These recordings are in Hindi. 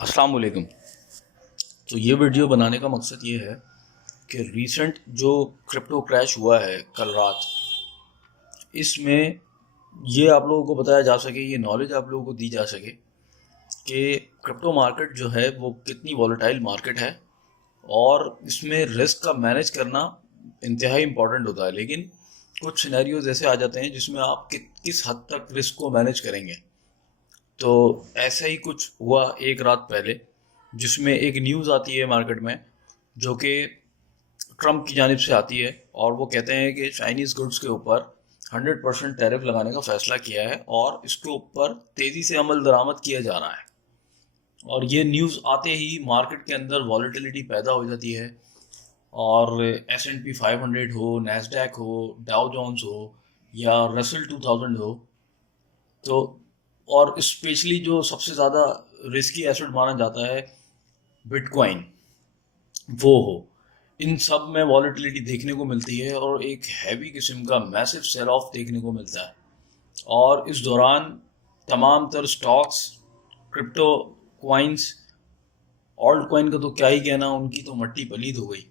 अस्सलाम वालेकुम। तो ये वीडियो बनाने का मकसद ये है कि रीसेंट जो क्रिप्टो क्रैश हुआ है कल रात, इसमें ये आप लोगों को बताया जा सके, ये नॉलेज आप लोगों को दी जा सके कि क्रिप्टो मार्केट जो है वो कितनी वॉलेटाइल मार्केट है और इसमें रिस्क का मैनेज करना इंतहाई इम्पॉर्टेंट होता है। लेकिन कुछ सिनेरियोज ऐसे आ जाते हैं जिसमें आप किस हद तक रिस्क को मैनेज करेंगे। तो ऐसा ही कुछ हुआ एक रात पहले, जिसमें एक न्यूज़ आती है मार्केट में जो कि ट्रम्प की जानिब से आती है, और वो कहते हैं कि चाइनीज़ गुड्स के ऊपर 100% टैरिफ लगाने का फैसला किया है और इसके ऊपर तेज़ी से अमल दरामद किया जा रहा है। और ये न्यूज़ आते ही मार्केट के अंदर वॉलेटिलिटी पैदा हो जाती है, और S&P 500 हो, नैस्डैक हो, डाउ जोन्स हो या रसल 2000 हो, तो और स्पेशली जो सबसे ज़्यादा रिस्की एसेट माना जाता है बिटकॉइन, वो हो, इन सब में वॉलेटिलिटी देखने को मिलती है और एक हैवी किस्म का मैसिव सेल ऑफ देखने को मिलता है। और इस दौरान तमाम तर stocks, crypto coins, alt coin का तो क्या ही कहना, उनकी तो मट्टी पलीद हो गई।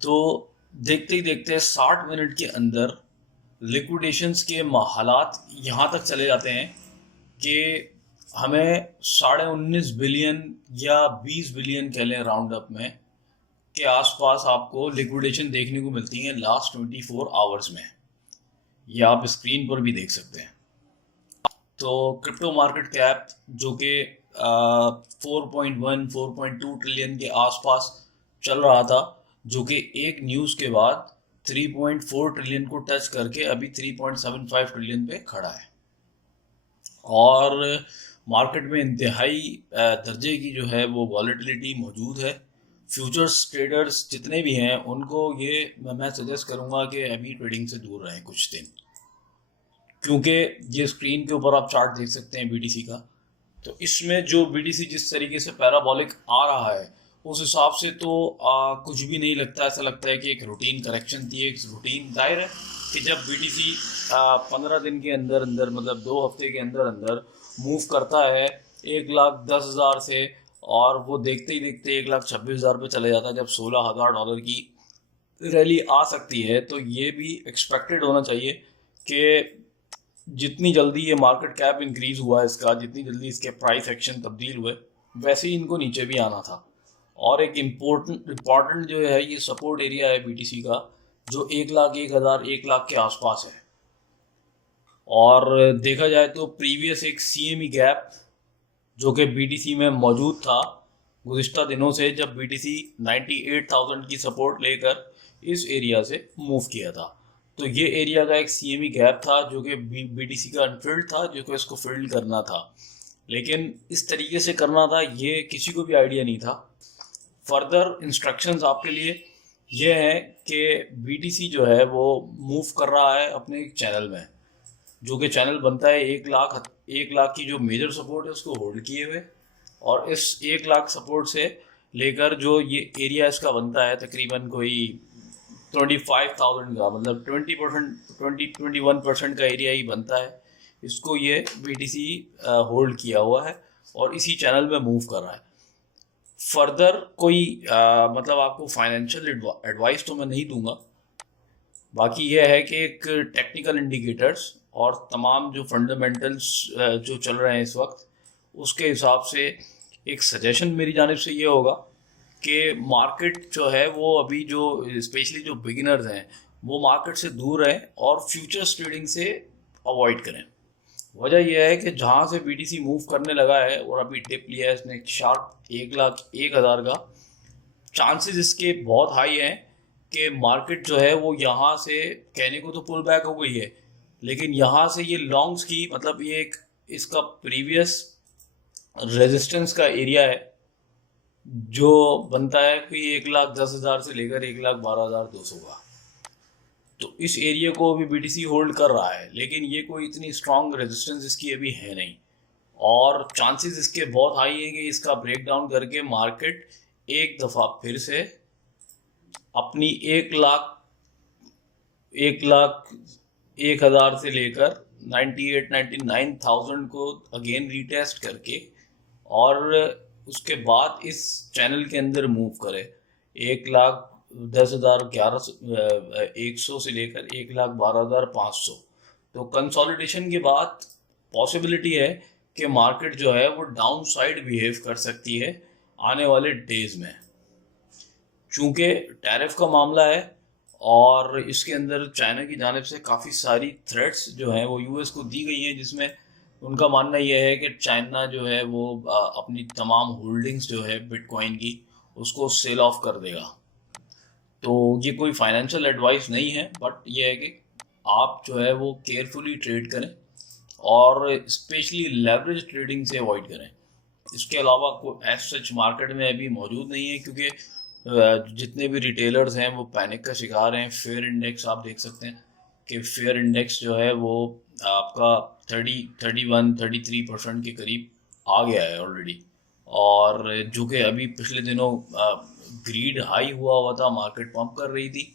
तो देखते ही देखते 60 मिनट के अंदर लिक्विडेशंस के हालात यहाँ तक चले जाते हैं कि हमें 19.5 बिलियन या 20 बिलियन कह लें राउंड अप में के आसपास आपको लिक्विडेशन देखने को मिलती है लास्ट 24 आवर्स में। ये आप स्क्रीन पर भी देख सकते हैं। तो क्रिप्टो मार्केट कैप जो कि 4.1 4.2 ट्रिलियन के आसपास चल रहा था, जो कि एक न्यूज़ के बाद 3.4 ट्रिलियन को टच करके अभी 3.75 ट्रिलियन पे खड़ा है। और मार्केट में इंतहाई दर्जे की जो है वो वॉलेटिलिटी मौजूद है। फ्यूचर्स ट्रेडर्स जितने भी हैं उनको ये मैं सजेस्ट करूंगा कि अभी ट्रेडिंग से दूर रहें कुछ दिन, क्योंकि ये स्क्रीन के ऊपर आप चार्ट देख सकते हैं बीटीसी का। तो इसमें जो बीटीसी जिस तरीके से पैराबॉलिक आ रहा है, उस हिसाब से तो कुछ भी नहीं लगता। ऐसा लगता है कि एक रूटीन करेक्शन थी, एक रूटीन। जाहिर है कि जब बीटीसी 15 दिन के अंदर अंदर, मतलब 2 हफ्ते के अंदर अंदर मूव करता है 1,10,000 से, और वो देखते ही देखते 1,26,000 पे चले जाता है, जब $16,000 की रैली आ सकती है, तो ये भी एक्सपेक्टेड होना चाहिए कि जितनी जल्दी ये मार्केट कैप इंक्रीज हुआ है इसका, जितनी जल्दी इसके प्राइस एक्शन तब्दील हुए, वैसे ही इनको नीचे भी आना था। और एक इम्पोर्टेंट जो है ये सपोर्ट एरिया है बीटीसी का, जो 1,01,000 1,00,000 के आसपास है। और देखा जाए तो प्रीवियस एक सीएमई गैप जो कि बीटीसी में मौजूद था गुज़िश्ता दिनों से, जब बीटीसी 98,000 की सपोर्ट लेकर इस एरिया से मूव किया था, तो ये एरिया का एक सीएमई गैप था जो कि बीटीसी का अनफिल्ड था, जो कि इसको फिल्ड करना था। लेकिन इस तरीके से करना था ये किसी को भी आइडिया नहीं था। फर्दर इंस्ट्रक्शंस आपके लिए ये है कि बीटीसी जो है वो मूव कर रहा है अपने एक चैनल में, जो कि चैनल बनता है 1,00,000 की जो मेजर सपोर्ट है उसको होल्ड किए हुए, और इस 1,00,000 सपोर्ट से लेकर जो ये एरिया इसका बनता है तकरीबन कोई 25,000 का, मतलब 21% का एरिया ही बनता है, इसको ये बीटीसी होल्ड किया हुआ है और इसी चैनल में मूव कर रहा है। फर्दर कोई मतलब आपको फाइनेंशियल एडवाइस तो मैं नहीं दूंगा। बाकी यह है कि एक टेक्निकल इंडिकेटर्स और तमाम जो फंडामेंटल्स जो चल रहे हैं इस वक्त, उसके हिसाब से एक सजेशन मेरी जानिब से ये होगा कि मार्केट जो है वो अभी जो स्पेशली जो बिगिनर्स हैं वो मार्केट से दूर रहें और फ्यूचर्स ट्रेडिंग से अवॉइड करें। वजह यह है कि जहाँ से बीटीसी मूव करने लगा है और अभी डिप लिया है इसने शार्प 1,01,000 का, चांसेस इसके बहुत हाई हैं कि मार्केट जो है वो यहाँ से, कहने को तो पुल बैक हो गई है, लेकिन यहाँ से ये लॉन्ग्स की, मतलब ये एक इसका प्रीवियस रेजिस्टेंस का एरिया है जो बनता है कि 1,10,000 से लेकर 1,12,200 का। तो इस एरिया को अभी बीटीसी होल्ड कर रहा है, लेकिन ये कोई इतनी स्ट्रॉन्ग रेजिस्टेंस इसकी अभी है नहीं, और चांसेस इसके बहुत हाई हैं कि इसका ब्रेक डाउन करके मार्केट एक दफ़ा फिर से अपनी 1,01,000 से लेकर 98-99,000 को अगेन रीटेस्ट करके और उसके बाद इस चैनल के अंदर मूव करे 1,10,11,100 से लेकर 1,12,500, तो कंसोलिडेशन के बाद पॉसिबिलिटी है कि मार्केट जो है वो डाउन साइड बिहेव कर सकती है आने वाले डेज में, चूंकि टैरिफ का मामला है और इसके अंदर चाइना की जानिब से काफ़ी सारी थ्रेट्स जो हैं वो यूएस को दी गई हैं, जिसमें उनका मानना यह है कि चाइना जो है वो अपनी तमाम होल्डिंग्स जो है बिटकॉइन की उसको सेल ऑफ कर देगा। तो ये कोई फाइनेंशियल एडवाइस नहीं है, बट ये है कि आप जो है वो केयरफुली ट्रेड करें और स्पेशली लेवरेज ट्रेडिंग से अवॉइड करें। इसके अलावा कोई एज सच मार्केट में अभी मौजूद नहीं है, क्योंकि जितने भी रिटेलर्स हैं वो पैनिक का शिकार हैं। फेयर इंडेक्स आप देख सकते हैं कि फेयर इंडेक्स जो है वो आपका 31-33% के करीब आ गया है ऑलरेडी, और जो कि अभी पिछले दिनों ग्रीड हाई हुआ था, मार्केट पंप कर रही थी,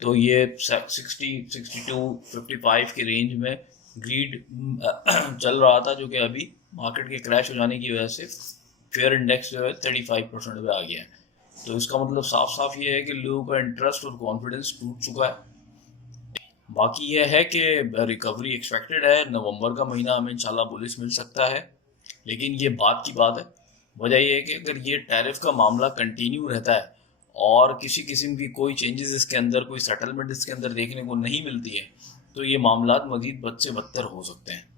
तो ये 60-62-55 के रेंज में ग्रीड चल रहा था, जो कि अभी मार्केट के क्रैश हो जाने की वजह से फेयर इंडेक्स जो है 35% पे आ गया है। तो इसका मतलब साफ साफ ये है कि लोगों का इंटरेस्ट और कॉन्फिडेंस टूट चुका है। बाकी यह है कि रिकवरी एक्सपेक्टेड है, नवंबर का महीना हमें इंशाल्लाह बुलिश मिल सकता है, लेकिन ये बात की बात है। वजह यह है कि अगर ये टैरिफ का मामला कंटिन्यू रहता है और किसी किस्म की कोई चेंजेस इसके अंदर, कोई सेटलमेंट इसके अंदर देखने को नहीं मिलती है, तो ये मामला मजीद बद से बदतर हो सकते हैं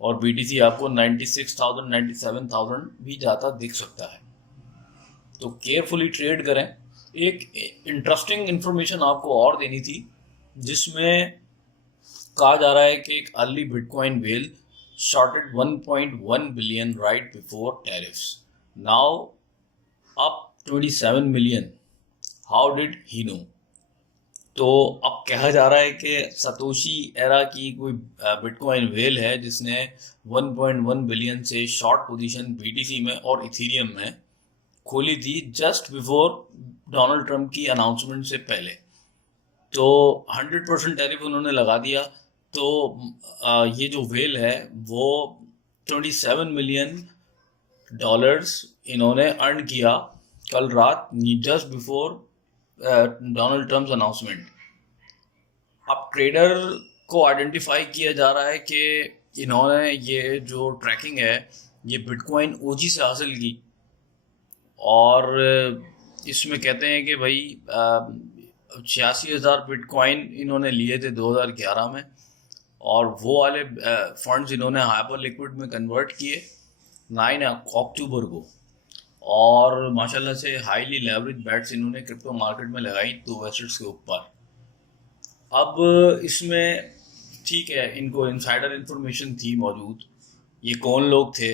और BTC आपको 96,000 97,000 भी जाता दिख सकता है। तो केयरफुली ट्रेड करें। एक इंटरेस्टिंग इंफॉर्मेशन आपको और देनी थी, जिसमें कहा जा रहा है कि एक early bitcoin whale shorted 1.1 billion right before tariffs, now up 27 million, how did he know. तो अब कहा जा रहा है कि सतोशी एरा की कोई बिटकॉइन वेल है जिसने 1.1 बिलियन से शॉर्ट पोजीशन BTC में और इथीरियम में खोली थी जस्ट बिफोर डोनाल्ड ट्रंप की अनाउंसमेंट से पहले। तो 100% टैरिफ उन्होंने लगा दिया, तो ये जो वेल है वो 27 मिलियन डॉलर्स इन्होंने अर्न किया कल रात just before Donald Trump's announcement. अब ट्रेडर को आइडेंटिफाई किया जा रहा है कि इन्होंने ये जो ट्रैकिंग है ये बिटकॉइन OG से हासिल की, और इसमें कहते हैं कि भाई 86,000 बिटकॉइन इन्होंने लिए थे 2011 में, और वो वाले फंड्स इन्होंने हाइपर लिक्विड में कन्वर्ट किए 9 अक्टूबर को, और माशाल्लाह से हाईली लेवरेज बेट्स इन्होंने क्रिप्टो मार्केट में लगाई 2 एसेट्स के ऊपर। अब इसमें ठीक है, इनको इनसाइडर इन्फॉर्मेशन थी मौजूद, ये कौन लोग थे,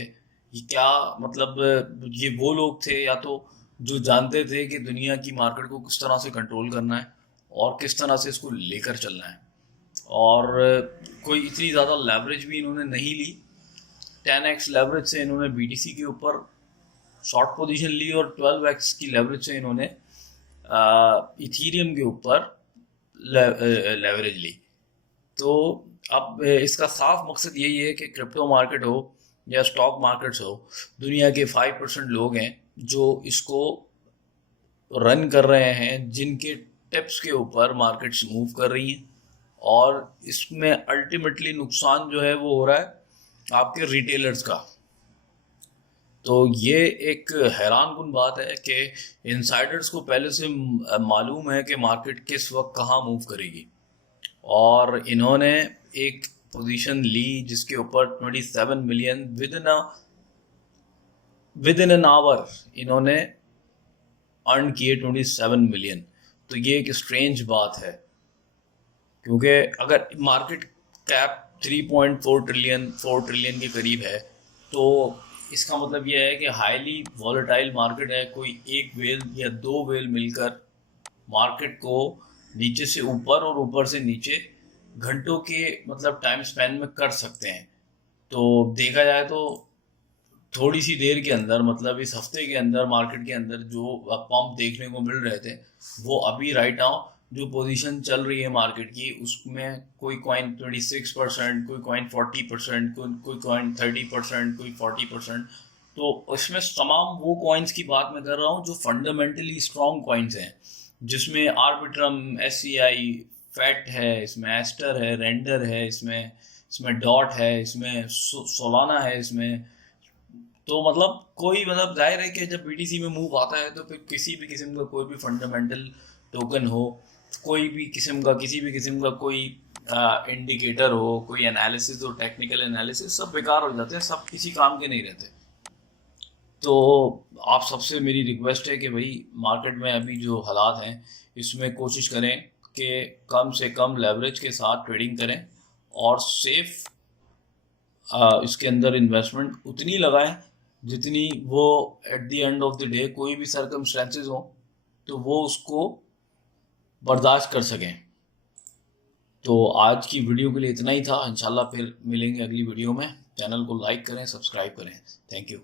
ये क्या मतलब ये वो लोग थे या तो जो जानते थे कि दुनिया की मार्केट को किस तरह से कंट्रोल करना है और किस तरह से इसको लेकर चलना है, और कोई इतनी ज़्यादा लेवरेज भी इन्होंने नहीं ली। 10x लेवरेज से इन्होंने BTC के ऊपर शॉर्ट पोजीशन ली और 12x की लेवरेज से इन्होंने इथीरियम के ऊपर लेवरेज ली। तो अब इसका साफ मकसद यही है कि क्रिप्टो मार्केट हो या स्टॉक मार्केट्स हो, दुनिया के 5% लोग हैं जो इसको रन कर रहे हैं, जिनके टिप्स के ऊपर मार्केट्स मूव कर रही हैं, और इसमें अल्टीमेटली नुकसान जो है वो हो रहा है आपके रिटेलर्स का। तो ये एक हैरानकुन बात है कि इनसाइडर्स को पहले से मालूम है कि मार्केट किस वक्त कहाँ मूव करेगी, और इन्होंने एक पोजीशन ली जिसके ऊपर 27 million with in an hour इन्होंने अर्न किए 27 मिलियन। तो ये एक स्ट्रेंज बात है, क्योंकि अगर मार्केट कैप 3.4 ट्रिलियन 4 ट्रिलियन के करीब है, तो इसका मतलब यह है कि हाईली वॉलेटाइल मार्केट है। कोई एक वेल या दो वेल मिलकर मार्केट को नीचे से ऊपर और ऊपर से नीचे घंटों के मतलब टाइम स्पैन में कर सकते हैं। तो देखा जाए तो थोड़ी सी देर के अंदर, मतलब इस हफ्ते के अंदर मार्केट के अंदर जो पंप देखने को मिल रहे थे, वो अभी राइट नाउ जो पोजीशन चल रही है मार्केट की, उसमें कोई कॉइन 26%, कोई कॉइन 40%, कोई कॉइन 30%, कोई 40%। तो इसमें तमाम वो कॉइन्स की बात मैं कर रहा हूँ जो फंडामेंटली स्ट्रॉन्ग कॉइन्स हैं, जिसमें आर्बिट्रम, एससीआई, फैट है, इसमें एस्टर है, रेंडर है, इसमें डॉट है, इसमें सोलाना है इसमें। तो मतलब कोई मतलब जाहिर है कि जब बीटीसी में मूव आता है तो फिर किसी भी किस्म का कोई भी फंडामेंटल टोकन हो, कोई भी किस्म का किसी भी किस्म का कोई इंडिकेटर हो, कोई एनालिसिस हो, टेक्निकल एनालिसिस, सब बेकार हो जाते हैं, सब किसी काम के नहीं रहते। तो आप सबसे मेरी रिक्वेस्ट है कि भाई मार्केट में अभी जो हालात हैं इसमें कोशिश करें कि कम से कम लेवरेज के साथ ट्रेडिंग करें और सेफ इसके अंदर इन्वेस्टमेंट उतनी लगाएं जितनी वो at the end of the day कोई भी सर्कमस्टेंसेस हो तो वो उसको बर्दाश्त कर सकें। तो आज की वीडियो के लिए इतना ही था। इंशाल्लाह फिर मिलेंगे अगली वीडियो में। चैनल को लाइक करें, सब्सक्राइब करें। Thank you.